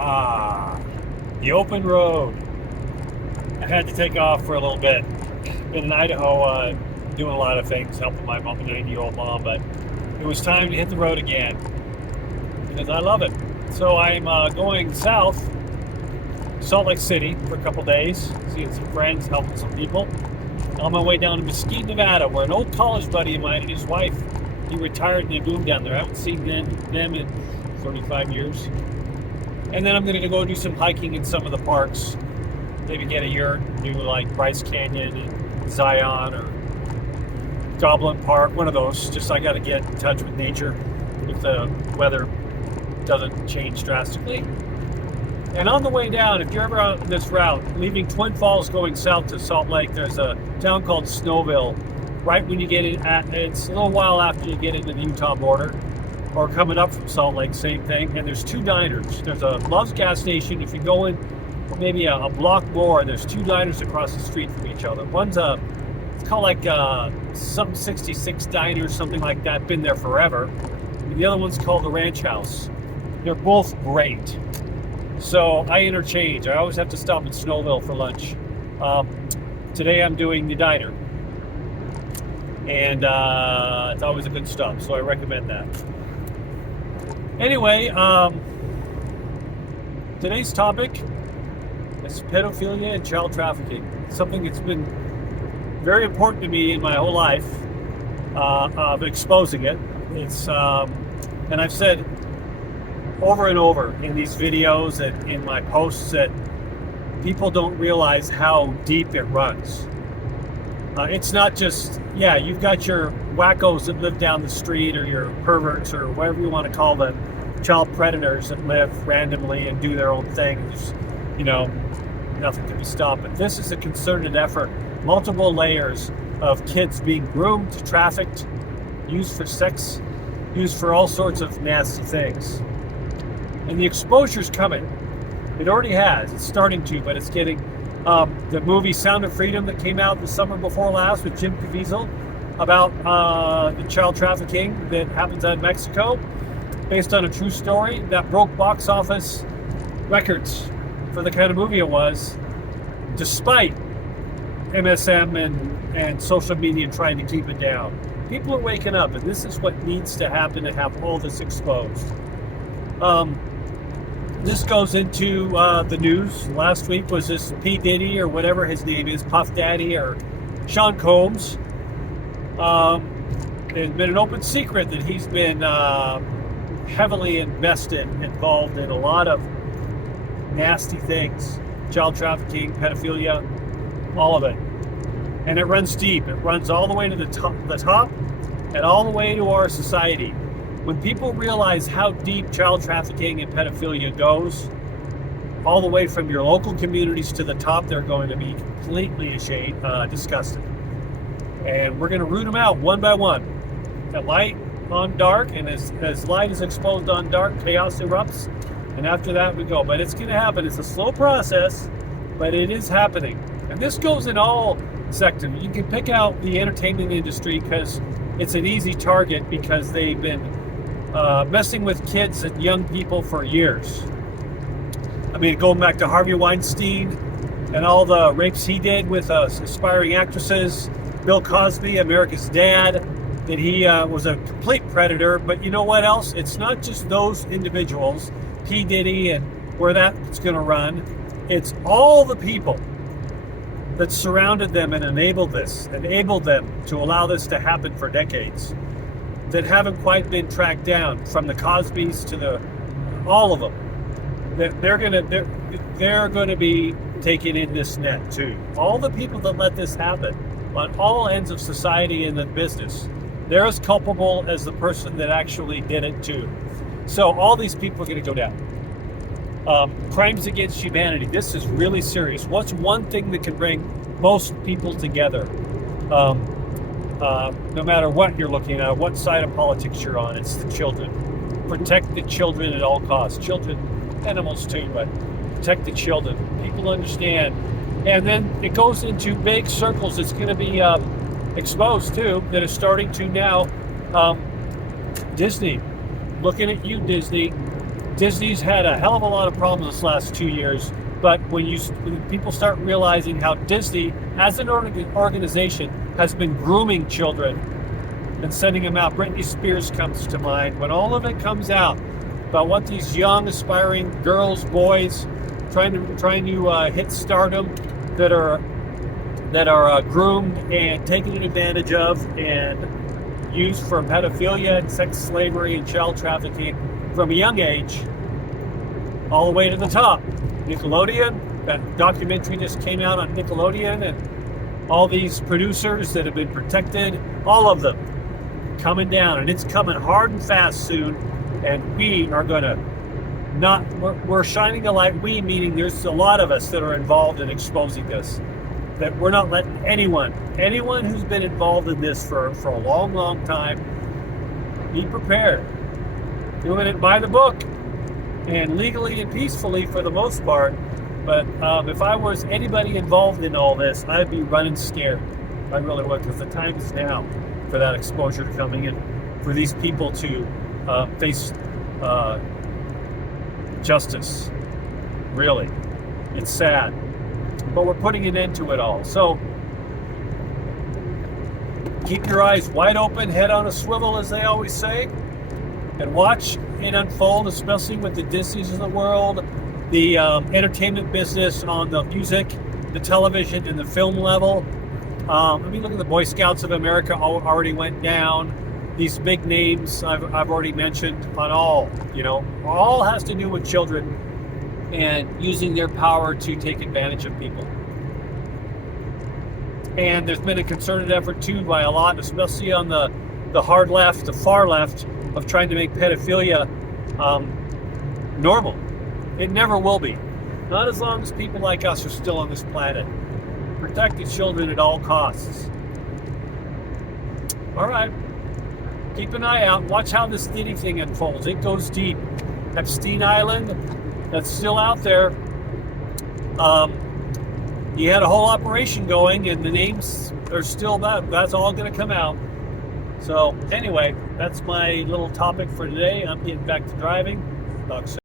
Ah, the open road. I had to take off for a little bit. Been in Idaho doing a lot of things, helping my mom, 90-year-old mom, but it was time to hit the road again because I love it. So I'm going south, Salt Lake City, for a couple days, seeing some friends, helping some people. On my way down to Mesquite, Nevada, where an old college buddy of mine and his wife, he retired and they moved down there. I haven't seen them in 35 years. And then I'm going to go do some hiking in some of the parks. Maybe get a yurt, do like Bryce Canyon and Zion or Goblin Park, one of those. Just I got to get in touch with nature if the weather doesn't change drastically. And on the way down, if you're ever on this route, leaving Twin Falls going south to Salt Lake, there's a town called Snowville. Right when you get in, it's a little while after you get into the Utah border, or coming up from Salt Lake, same thing. And there's two diners. There's a Love's gas station. If you go in maybe a block more, there's two diners across the street from each other. One's it's called like some 66 Diner, something like that. Been there forever. And the other one's called the Ranch House. They're both great. So I interchange. I always have to stop in Snowville for lunch. Today I'm doing the diner. And it's always a good stop, so I recommend that. Anyway, today's topic is pedophilia and child trafficking. Something that's been very important to me in my whole life, of exposing it. It's and I've said over and over in these videos and in my posts that people don't realize how deep it runs. It's not just, you've got your wackos that live down the street or your perverts or whatever you want to call them, child predators that live randomly and do their own thing. There's, nothing can be stopped. But this is a concerted effort, multiple layers of kids being groomed, trafficked, used for sex, used for all sorts of nasty things. And the exposure's coming. It already has. It's starting to, but it's getting... the movie Sound of Freedom that came out the summer before last with Jim Caviezel about the child trafficking that happens out in Mexico, based on a true story that broke box office records for the kind of movie it was, despite MSM and social media trying to keep it down. People are waking up, and this is what needs to happen to have all this exposed. This goes into the news. Last week was this P. Diddy, or whatever his name is, Puff Daddy, or Sean Combs. It's been an open secret that he's been heavily involved in a lot of nasty things. Child trafficking, pedophilia, all of it. And it runs deep. It runs all the way to the top and all the way to our society. When people realize how deep child trafficking and pedophilia goes, all the way from your local communities to the top, they're going to be completely ashamed, disgusted. And we're going to root them out one by one. At light on dark, and as light is exposed on dark, chaos erupts. And after that, we go. But it's going to happen. It's a slow process, but it is happening. And this goes in all sectors. You can pick out the entertainment industry because it's an easy target because they've been messing with kids and young people for years. I mean, going back to Harvey Weinstein and all the rapes he did with aspiring actresses, Bill Cosby, America's Dad, that he was a complete predator. But you know what else? It's not just those individuals, P. Diddy and where that's going to run. It's all the people that surrounded them and enabled them to allow this to happen for decades, that haven't quite been tracked down, from the Cosbys to all of them. They're going to be taken in this net too. All the people that let this happen on all ends of society and the business, they're as culpable as the person that actually did it too. So all these people are going to go down. Crimes against humanity. This is really serious. What's one thing that can bring most people together? No matter what you're looking at, what side of politics you're on, it's the children. Protect the children at all costs. Children, animals too, but protect the children. People understand. And then it goes into big circles. It's going to be exposed too, that is starting to now. Disney, looking at you, Disney. Disney's had a hell of a lot of problems this last 2 years, but when people start realizing how Disney, as an organization, has been grooming children and sending them out. Britney Spears comes to mind. When all of it comes out about what these young, aspiring girls, boys, trying to hit stardom, that are groomed and taken advantage of and used for pedophilia and sex slavery and child trafficking from a young age, all the way to the top. Nickelodeon, that documentary just came out on Nickelodeon, and all these producers that have been protected, all of them coming down, and it's coming hard and fast soon. And we are going to we're shining a light. We, meaning there's a lot of us that are involved in exposing this, that we're not letting anyone who's been involved in this for a long, long time, be prepared. Doing it by the book and legally and peacefully for the most part. But if I was anybody involved in all this, I'd be running scared. I really would, because the time is now for that exposure to coming in, for these people to face justice. Really, it's sad, but we're putting an end to it all. So keep your eyes wide open, head on a swivel, as they always say, and watch it unfold, especially with the Disneys of the world, the entertainment business on the music, the television, and the film level. I mean, look at the Boy Scouts of America already went down. These big names I've already mentioned on all has to do with children and using their power to take advantage of people. And there's been a concerted effort too by a lot, especially on the hard left, the far left, of trying to make pedophilia normal. It never will be. Not as long as people like us are still on this planet. Protect the children at all costs. All right. Keep an eye out. Watch how this Diddy thing unfolds. It goes deep. Epstein Island, that's still out there. He had a whole operation going, and the names are still that's all going to come out. So anyway, that's my little topic for today. I'm getting back to driving. Talk soon.